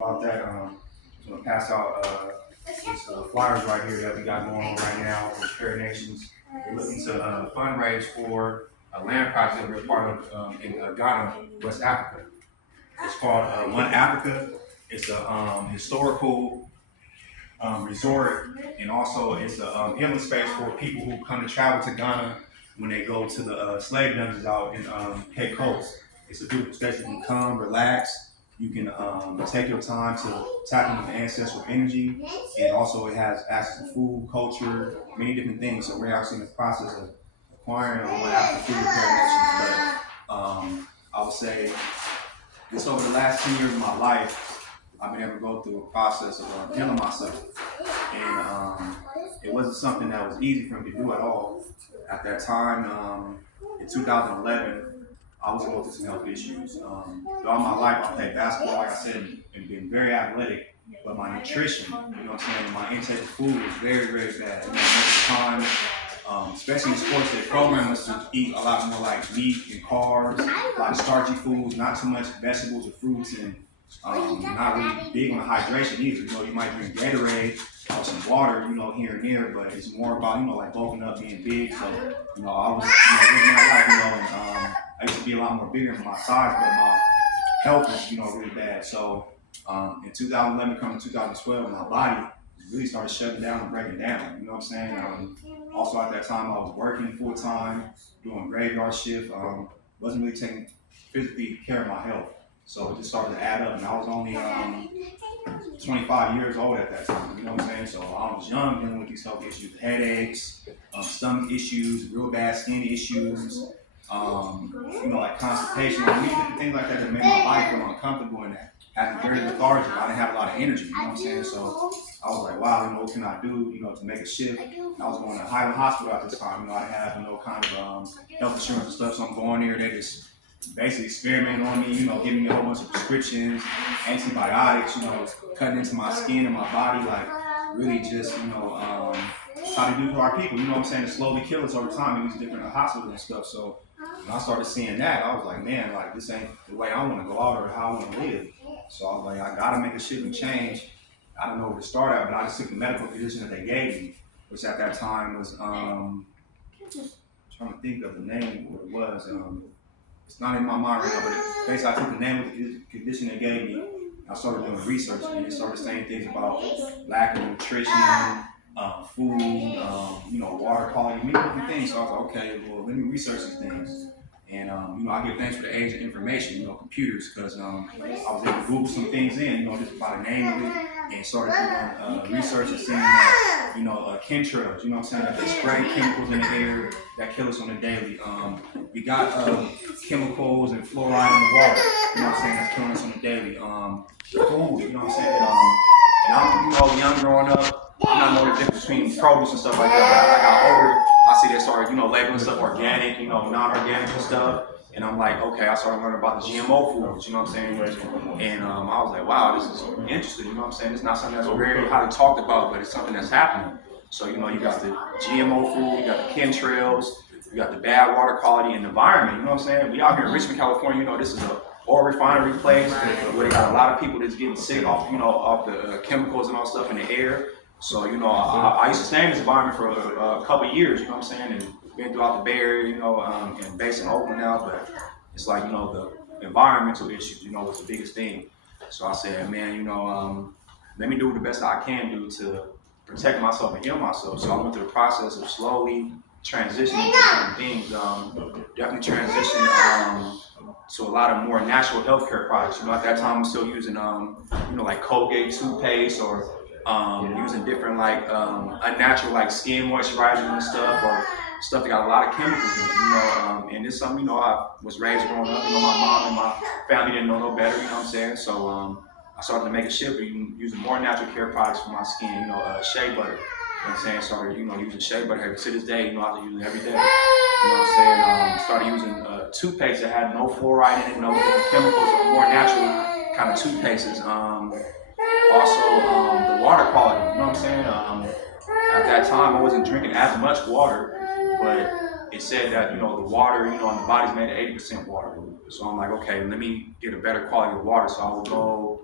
About that. Just gonna pass out these flyers right here that we got going on right now for Spirit Nations. We're looking to fundraise for a land project we're part of in Ghana, West Africa. It's called One Africa. It's a historical resort, and also it's a healing space for people who come to travel to Ghana when they go to the slave dungeons out in Cape Coast. It's a beautiful space. You can come, relax. You can take your time to tap into the ancestral energy, and also it has access to food, culture, many different things. So we're actually in the process of acquiring One African food repair nations. But I would say this over the last 10 years of my life, I've been able to go through a process of healing myself. And it wasn't something that was easy for me to do at all. At that time, in 2011, I was going through some health issues. Throughout my life, I played basketball, like I said, and been very athletic. But my nutrition, you know what I'm saying, my intake of food was very, very bad. You know, most of the time, especially in sports, they program us to eat a lot more like meat and carbs, like starchy foods, not too much vegetables or fruits, and not really big on hydration either. You know, you might drink Gatorade or some water, you know, here and there, but it's more about, you know, like bulking up, being big. So, you know, I was, living my life, and I used to be a lot more bigger than my size, but my health was, really bad. So, in 2011, coming to 2012, my body really started shutting down and breaking down. You know what I'm saying? Also at that time, I was working full time, doing graveyard shift. Wasn't really taking physically care of my health. So it just started to add up, and I was only 25 years old at that time. You know what I'm saying? So I was young, dealing with these health issues, headaches, stomach issues, real bad skin issues, like constipation, many different things like that that made my body feel uncomfortable and having very lethargic. I didn't have a lot of energy. You know what I'm saying? So I was like, wow, what can I do, to make a shift? And I was going to Highland Hospital at this time. I didn't have no kind of health insurance and stuff, so I'm going there. They just basically experimenting on me, giving me a whole bunch of prescriptions, antibiotics, cutting into my skin and my body, like really just, how to do to our people, you know what I'm saying, to slowly kill us over time in these different hospitals and stuff. So when I started seeing that, I was like, man, like this ain't the way I want to go out or how I want to live. So I was like, I gotta make a shift and change. I don't know where to start at, but I just took the medical condition that they gave me, which at that time was, trying to think of the name, what it was. It's not in my mind right now, but basically I took the name of the condition they gave me. I started doing research, and it started saying things about lack of nutrition, food, water quality, many different things. So I was like, okay, well, let me research these things. And, I give thanks for the age of information, computers, because I was able to Google some things in, just by the name of it, and started doing research and seeing that, chemtrails, you know what I'm saying, that they spray chemicals in the air that kill us on the daily. We got chemicals and fluoride in the water, you know what I'm saying, that's killing us on the daily. Food, you know what I'm saying, and I'm, young growing up, I'm not knowing the difference between produce and stuff like that, but as I got older, I see they started, labeling stuff organic, non-organic and stuff. And I'm like, okay, I started learning about the GMO foods, you know what I'm saying? And I was like, wow, this is interesting, you know what I'm saying? It's not something that's very highly talked about, but it's something that's happening. So, you got the GMO food, you got the chemtrails, you got the bad water quality and environment, you know what I'm saying? We out here in Richmond, California, this is a oil refinery place where they got a lot of people that's getting sick off, off the chemicals and all stuff in the air. So, I used to stay in this environment for a couple of years, you know what I'm saying, and been throughout the Bay Area, and based in Oakland now, but it's like, the environmental issues, was the biggest thing. So I said, man, let me do the best I can do to protect myself and heal myself. So I went through the process of slowly transitioning to different things, definitely transitioned to a lot of more natural healthcare products. At that time I'm still using, like Colgate toothpaste or using different like unnatural like skin moisturizers and stuff, or stuff that got a lot of chemicals in it, and it's something, I was raised growing up, my mom and my family didn't know no better, you know what I'm saying? So I started to make a shift using more natural care products for my skin, shea butter, you know what I'm saying? Started, using shea butter to this day, I have to use it every day, you know what I'm saying? Started using toothpaste that had no fluoride in it, no chemicals, or more natural kind of toothpastes. Also, the water quality, you know what I'm saying? At that time, I wasn't drinking as much water, but it said that, the water, and the body's made of 80% water. So I'm like, okay, let me get a better quality of water. So I would go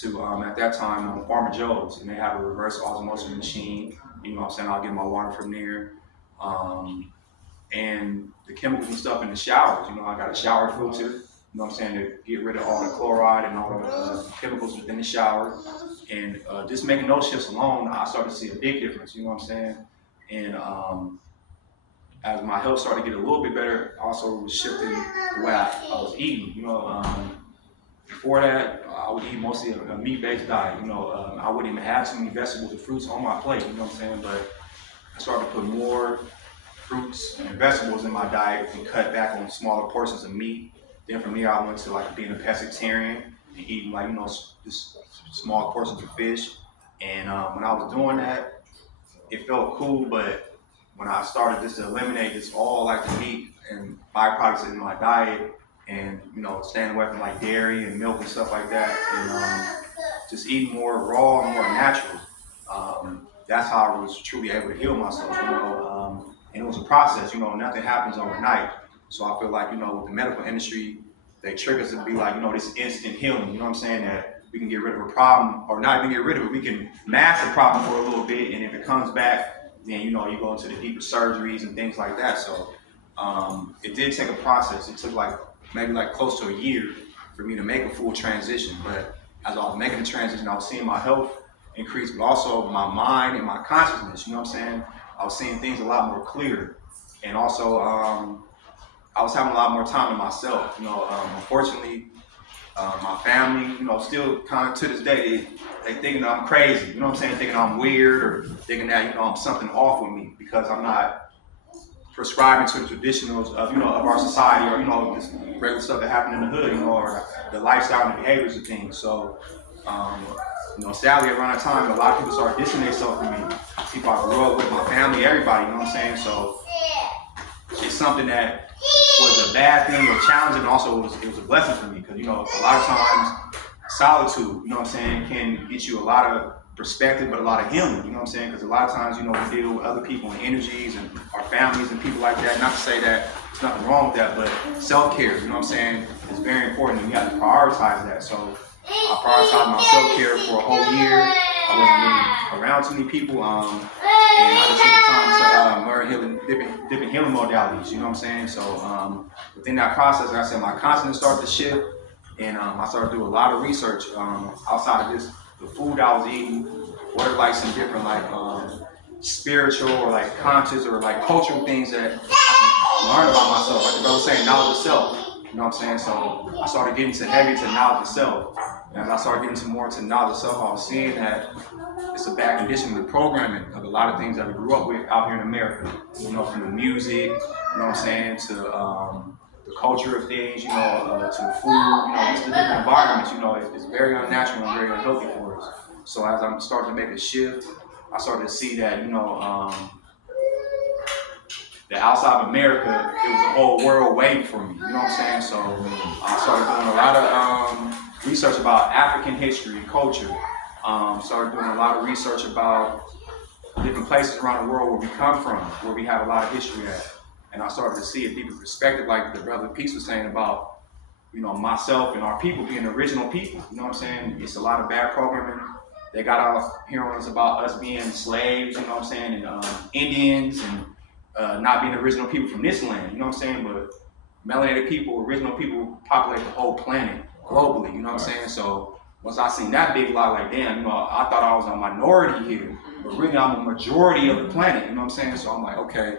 to, at that time, Farmer Joe's, and they have a reverse osmosis machine. You know what I'm saying? I'll get my water from there. Um, and the chemicals and stuff in the showers. You know, I got a shower filter, you know what I'm saying, to get rid of all the chloride and all the chemicals within the shower. And just making those shifts alone, I started to see a big difference, you know what I'm saying? And as my health started to get a little bit better, also was shifting the way I was eating. You know, before that, I would eat mostly a meat-based diet. You know, I wouldn't even have too many vegetables or fruits on my plate, you know what I'm saying? But I started to put more fruits and vegetables in my diet and cut back on smaller portions of meat. Then from there, I went to like being a pescatarian and eating like, you know, just small portions of fish. And when I was doing that, it felt cool, but when I started just to eliminate just all like the meat and byproducts in my diet and, you know, staying away from like dairy and milk and stuff like that, and just eating more raw and more natural, that's how I was truly able to heal myself, you know. And it was a process, you know, nothing happens overnight. So I feel like, you know, with the medical industry, they trick us to be like, you know, this instant healing, you know what I'm saying, that we can get rid of a problem, or not even get rid of it, we can mask the problem for a little bit, and if it comes back, then, you know, you go into the deeper surgeries and things like that. So it did take a process. It took like maybe like close to a year for me to make a full transition. But as I was making the transition, I was seeing my health increase, but also my mind and my consciousness, you know what I'm saying? I was seeing things a lot more clear. And also, I was having a lot more time to myself. You know, unfortunately, my family, you know, still kind of to this day, they thinking that I'm crazy, you know what I'm saying? Thinking I'm weird, or thinking that, you know, I'm something off with me because I'm not prescribing to the traditionals of, you know, of our society, or, you know, this regular stuff that happened in the hood, you know, or the lifestyle and the behaviors of things. So, you know, sadly, around that time, a lot of people started dissing themselves from me. People I grew up with, my family, everybody, you know what I'm saying? So it's something that was a bad thing or challenging. Also, it was a blessing for me because, you know, a lot of times solitude, you know what I'm saying, can get you a lot of perspective, but a lot of healing, you know what I'm saying? Because a lot of times, you know, we deal with other people and energies and our families and people like that. Not to say that there's nothing wrong with that, but self-care, you know what I'm saying, is very important, and you have to prioritize that. So I prioritized my self-care for a whole year. I wasn't really around too many people, and I just took the time to learn different healing modalities, you know what I'm saying? So within that process, like I said, my consciousness started to shift, and I started to do a lot of research outside of just the food I was eating. What are like some different like spiritual or like conscious or like cultural things that I can learn about myself? Like the brother was saying, knowledge of self. You know what I'm saying? So I started getting heavy to knowledge of self. And as I started getting more into knowledge of self, I was seeing that it's a bad condition with the programming of a lot of things that we grew up with out here in America. You know, from the music, you know what I'm saying, to the culture of things, you know, to the food, you know, just the different environments, you know, it's very unnatural and very unhealthy for us. So as I'm starting to make a shift, I started to see that, you know, that outside of America, it was a whole world waiting for me, you know what I'm saying? So I started doing a lot of research about African history, culture. Started doing a lot of research about different places around the world where we come from, where we have a lot of history at. And I started to see a deeper perspective, like the brother Peace was saying about, you know, myself and our people being original people. You know what I'm saying? It's a lot of bad programming. They got out here on us about us being slaves, you know what I'm saying, and Indians, and not being original people from this land, you know what I'm saying? But melanated people, original people populate the whole planet globally, you know what I'm saying? So once I seen that big lie, like, damn, you know, I thought I was a minority here, but really I'm a majority of the planet, you know what I'm saying? So I'm like, okay,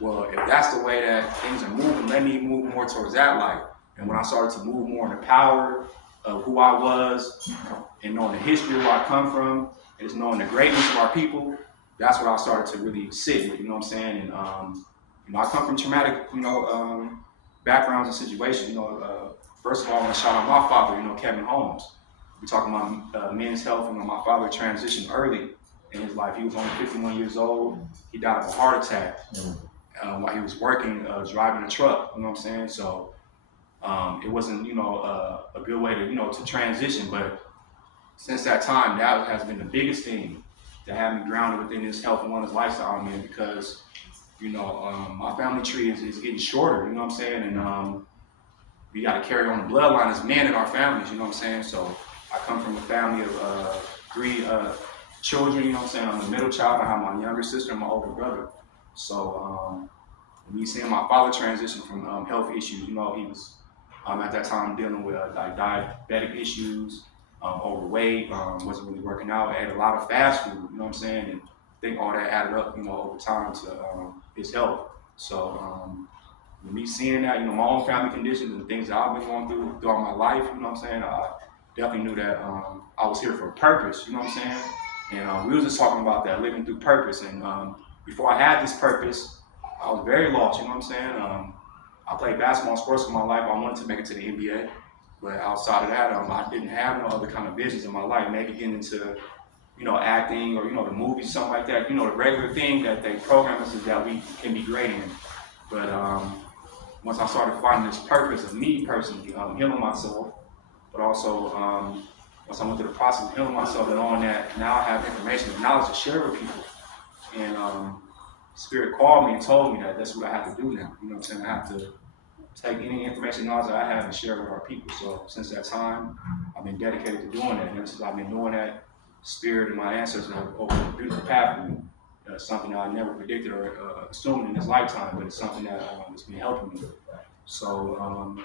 well, if that's the way that things are moving, let me move more towards that light. And when I started to move more in the power of who I was, and knowing the history of where I come from, and just knowing the greatness of our people, that's what I started to really sit with, you know what I'm saying? And you know, I come from traumatic, you know, backgrounds and situations. You know, first of all, I want to shout out my father, you know, Kevin Holmes. We're talking about men's health. You know, my father transitioned early in his life. He was only 51 years old. He died of a heart attack while he was working, driving a truck. You know what I'm saying? So it wasn't, you know, a good way to, you know, to transition. But since that time, that has been the biggest thing to have me grounded within this health and wellness lifestyle, man, because, you know, my family tree is getting shorter, you know what I'm saying? And we got to carry on the bloodline as men in our families, you know what I'm saying? So I come from a family of three children, you know what I'm saying? I'm the middle child. I have my younger sister and my older brother. So me seeing my father transition from health issues, you know, he was at that time dealing with like diabetic issues, overweight, wasn't really working out, ate a lot of fast food, you know what I'm saying? And I think all that added up, you know, over time to his health. So with me seeing that, you know, my own family conditions and things that I've been going through throughout my life, you know what I'm saying? I definitely knew that I was here for a purpose, you know what I'm saying? And we was just talking about that, living through purpose. And before I had this purpose, I was very lost, you know what I'm saying? I played basketball and sports for my life. I wanted to make it to the NBA. But outside of that, I didn't have no other kind of visions in my life. Maybe getting into, you know, acting or, you know, the movies, something like that. You know, the regular thing that they program us is that we can be great in. But once I started finding this purpose of me personally, healing myself, but also once I went through the process of healing myself and knowing that now I have information and knowledge to share with people. And Spirit called me and told me that that's what I have to do now. You know what I'm saying? I have to take any information and knowledge that I have and share it with our people. So since that time, I've been dedicated to doing that. And ever since I've been doing that, Spirit and my ancestors have opened a beautiful path for me. Something that I never predicted or assumed in this lifetime, but it's something that has been helping me. So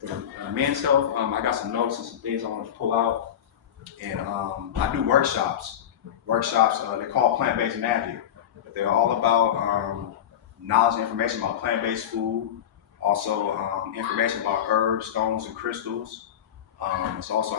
for the men's health, I got some notes and some things I want to pull out. And I do workshops. They're called plant-based magic. But they're all about knowledge and information about plant-based food, also information about herbs, stones, and crystals. It's also